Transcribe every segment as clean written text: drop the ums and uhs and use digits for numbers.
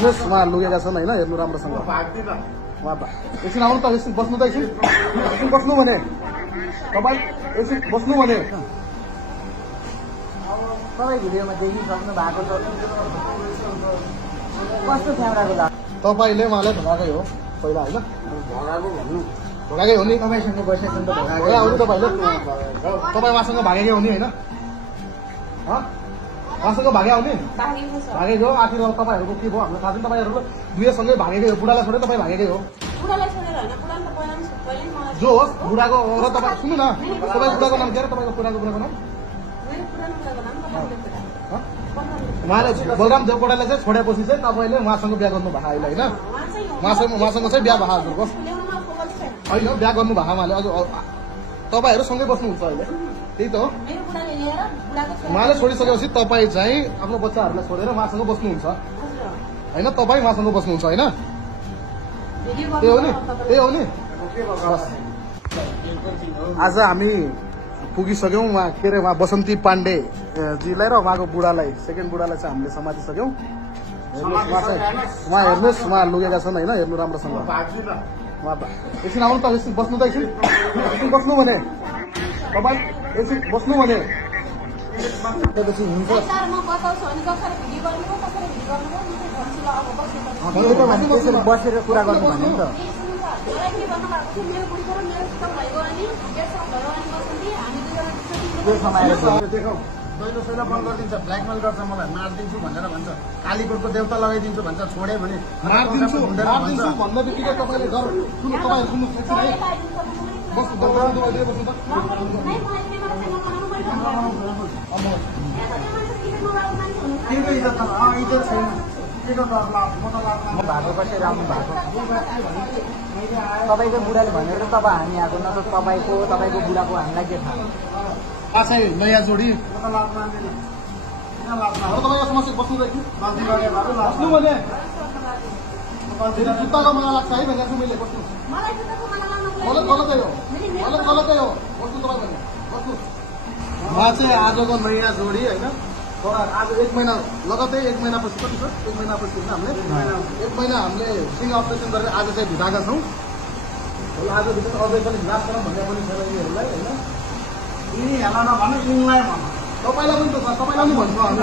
उहाँ लुगेका छन् होइन, हेर्नु राम्रोसँग। एकछिन आउनु त, एकछिन बस्नु त, एकछिन बस्नु भने तपाईँ, एकछिन बस्नु भने तपाईँ भिडियोमा देखिसक्नु भएको छ कस्तो क्यामेराको लाग्छ। तपाईँले उहाँलाई भगाएकै हो पहिला होइन, भगाएकै हो नि, तपाईँसँग बसेको त भगाए हो नि तपाईँले, तपाईँ उहाँसँग भागेकै हो नि होइन, उहाँसँग भागे हो नि, भागेको हो। आखिर तपाईँहरूको के भयो हामीलाई थाहा छैन, तपाईँहरू दुवैसँगै भागेकै हो, बुढालाई छोडेर तपाईँ भागेकै हो। जो होस् बुढाको र तपाईँ सुन्नु न, तपाईँ बुढाको नाम के अरे, तपाईँको बुढाको नाम उहाँले बलराम देवकोटाले चाहिँ छोडेपछि चाहिँ तपाईँले उहाँसँग बिहा गर्नु भएको अहिले होइन, उहाँसँग चाहिँ बिहा भएको हजुरको होइन, बिहा गर्नु भएको उहाँले। अझ तपाईँहरू सँगै बस्नुहुन्छ अहिले, त्यही त हो। उहाँले छोडिसकेपछि तपाईँ चाहिँ आफ्नो बच्चाहरूलाई छोडेर उहाँसँग बस्नुहुन्छ होइन, तपाईँ उहाँसँग बस्नुहुन्छ होइन, त्यही हो नि, त्यही हो नि। आज हामी पुगिसक्यौँ उहाँ के अरे, उहाँ बसन्ती पाण्डेजीलाई र उहाँको बुढालाई, सेकेन्ड बुढालाई चाहिँ हामीले समातिसक्यौँ। उहाँ हेर्नुहोस्, उहाँ लुगेका छन् होइन, हेर्नु राम्रोसँग। एकछिन आउनु त, एकछिन बस्नु त, एकछिन बस्नु भने तपाईँ, एकछिन बस्नु भने त्यसपछि हुन्छ। बसेर कुरा गर्नु भन्यो नि त। दैलो सैलो बन्द गरिदिन्छ, ब्ल्याकमेल गर्छ, मलाई मारिदिन्छु भनेर भन्छ, कालीकोटको देउता लगाइदिन्छु भन्छ, छोडे भने मारिदिन्छु भन्ने बित्तिकै तपाईँले डर सुन्नु, तपाईँ सुन्नुहोस् है, बस्नु भएको कसरी राम्रो भएको तपाईँको बुढाले भनेर तपाईँ हामी आएको, न त तपाईँको बुढाको हामीलाई के थाहा। नयाँ जोडी तपाईँको समस्या बस्नु भने जुत्ताको मलाई लाग्छ है भनेर मैले बस्नु गलतै हो, गलतै हो, बस्नु तपाईँ भने बस्नु। उहाँ चाहिँ आजको नयाँ जोडी होइन, आज 1 महिना लगतै 1 महिनापछि कति छ, 1 महिनापछि हामीले 1 महिना हामीले सिङ अपरेसन गरेर आज चाहिँ भिडाएका छौँ। आज भित्र अझै पनि हिरास गरौँ भन्ने पनि छ यिनीहरूलाई होइन, यिनीहरूलाई नभन्नु, यिनीलाई भन्नु, तपाईँलाई पनि त छ, तपाईँलाई पनि भन्छु हामी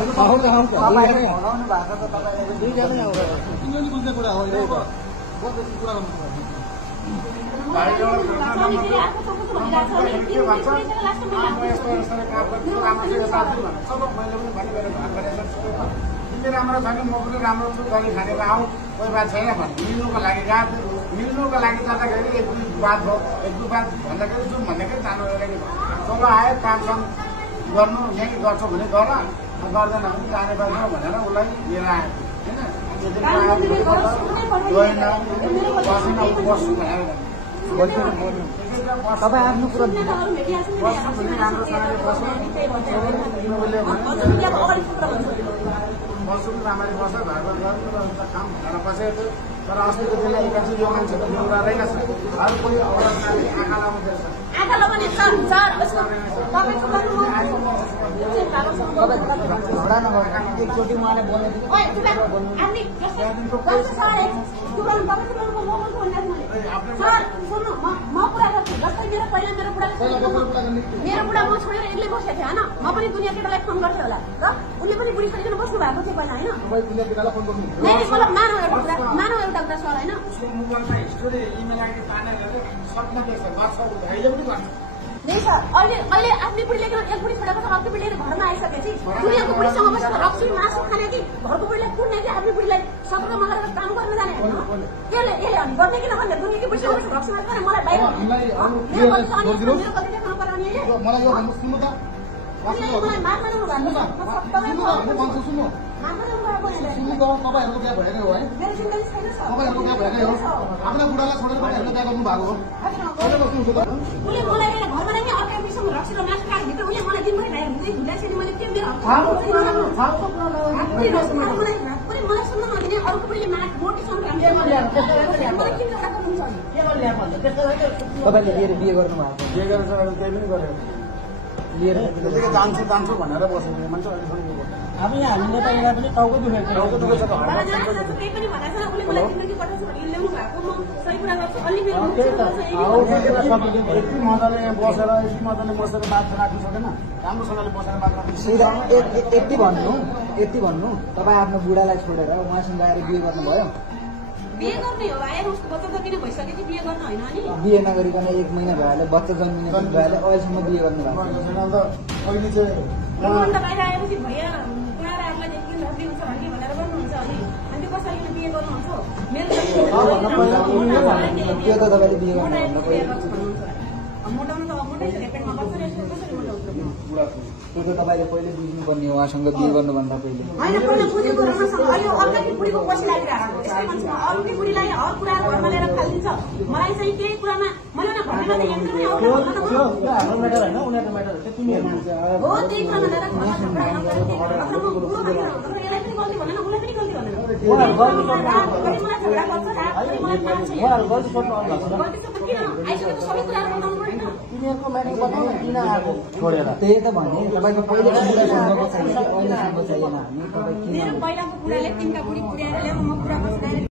बुझ्ने कुरा हो कुरा गर्नु राम्रो छ कि म पनि राम्रो छु, गरी खानेर आऊ, कोही बात छैन भने मिल्नुको लागि गएको, मिल्नुको लागि जाँदाखेरि 1-2 बात भयो, 1-2 बात भन्दाखेरि जाउँ भन्दाखेरि जानु चलो आयो, कामसाम गर्नु यहीँ गर्छौ भने गर, गर्दैन भने जाने गर्छौ भनेर उसलाई लिएर आयो होइन, बस्नु भनेर तपाईँ आफ्नो कुरा बस्नु राम्ररी बस्छ, घरमा गएर काम भनेर बसेको थियो। तर अस्तिको दिन एकैछिन यो मान्छे त बेहुरा रहेनछ, हर कोही औरतले आँखा लगाउँदैछ, एकचोटि उहाँले बोल्ने मेरो बुढा म छोडेर एक्लै बसेको थियो होइन, म पनि दुनियाँ केटालाई फोन गर्थेँ होला र उनले पनि बुढिसकेर बस्नु भएको थियो पहिला होइन। मानव एउटा कुरा सर होइन, नहीं सर, अहिले आफ्नै बुढी लिएर एक बुढी छोडेको छ, अर्को बुढी लिएर घरमा आइसकेपछि दुनियाँको बुढीसँग बसेर रक्सी मासु खाने कि घरको बुढीलाई कुट्ने कि आफ्नै बुढीलाई सपनामा गरेर काम गर्न जाने यसले हामी गर्ने कि नगर्ने, दुनियाँको बुढीसँग बसेर रक्सी मासु खाने मलाई बाहिर मेरो कति देखाउनु पर्यो नि मलाई मार्नु भन्नु तपाईँहरूको बिहा भएकै हो है, तपाईँहरूको बिहा भएकै हो, आफ्नो बुढालाई छोडेर तपाईँहरूले बिहा गर्नु भएको हो। उसले मलाई घरमा नै अर्को बिसँग रक्सी र मासु खाएर भित्र उसले मलाई दिनभरि भुल्याइसक्यो, मैले के मेरो मलाई सुन्न नदिने, अर्को बुढीले मोटीसँग तपाईँले बिहे गर्नु भएको बिहे गरेर केही पनि गरेर लिएर त्यतिकै जान्छु भनेर बसेको मान्छे अहिलेसम्म अब यहाँ हामी नेतालाई पनि टाउको दुखेको टाउको दुखेको छ मलाई जान्छ केही पनि भनेको छैन उसले मलाई जिन्दगी पठाउँछु भने ल्याउनु भएको म सही कुरा गर्छु अलि मेरो यति मजाले बसेर बात राख्नु सकेन राम्रोसँगले बसेर बात राख्नु यति भन्नु तपाईँ आफ्नो बुढालाई छोडेर उहाँसँग आएर बिहे गर्नुभयो बिहे गर्ने हो आएर उसको बच्चा त किन भइसकेपछि बिहे गर्न होइन अनि बिहे नगरिकन 1 महिना भइहाल्यो बच्चा जन्मिने भइहाल्यो अहिलेसम्म बिहे गर्नु भएको अहिले चाहिँ अन्त बाहिर आएपछि भैया पुरा आफूलाई देखिन धर्ती हुन्छ भन्ने भनेर गर्नुहुन्छ अनि त्यो कसरी बिहे गर्नुहुन्छ मेरो त्यो त तपाईँले बिहे गर्नुभन्दा पहिले मोटाउनु त मोटै छ पेटमा बच्चा रहेछ कसरी मोटाउँछ त्यो त तपाईँले पहिले बुझ्नुपर्ने हो उहाँसँग बिहे गर्नुभन्दा पहिले होइन पहिला बुझेको राम्रोसँग अहिले अर्काकी बुढीको पछि लागिरहेको छ त्यसै मान्छे अरूकै बुढीलाई हर कुरा घरमा लिएर फालिदिन्छ मलाई चाहिँ केही कुरामा मैले न भन्नेमा त यन्त्र नै आउँदैन हाम्रो म्याटर होइन उनीहरूको म्याटर हो तिमीहरू हो त्यही कुरामा लिएर घरमा झगडा नगर्ने अथवा म बुढो भएर यसलाई पनि गल्ती भनेन उसलाई पनि गल्ती भनेन मलाई झगडा गर्छ मलाई मान्छ गल्ती छ किन आइसकेको सबै कुराहरू बताउनु पर्दैन तिमीहरूको म्याटर बताउनु किन आएको छोडेर त्यही त भने तपाईँको पहिलेको बुढा छोड्नको चाहियो अहिलेसम्म चाहिएन हामी तपाईँ मेरो पहिलाको बुढाले तिनका बुढी पुर्याएर ल्याउनु म कुरा गर्छु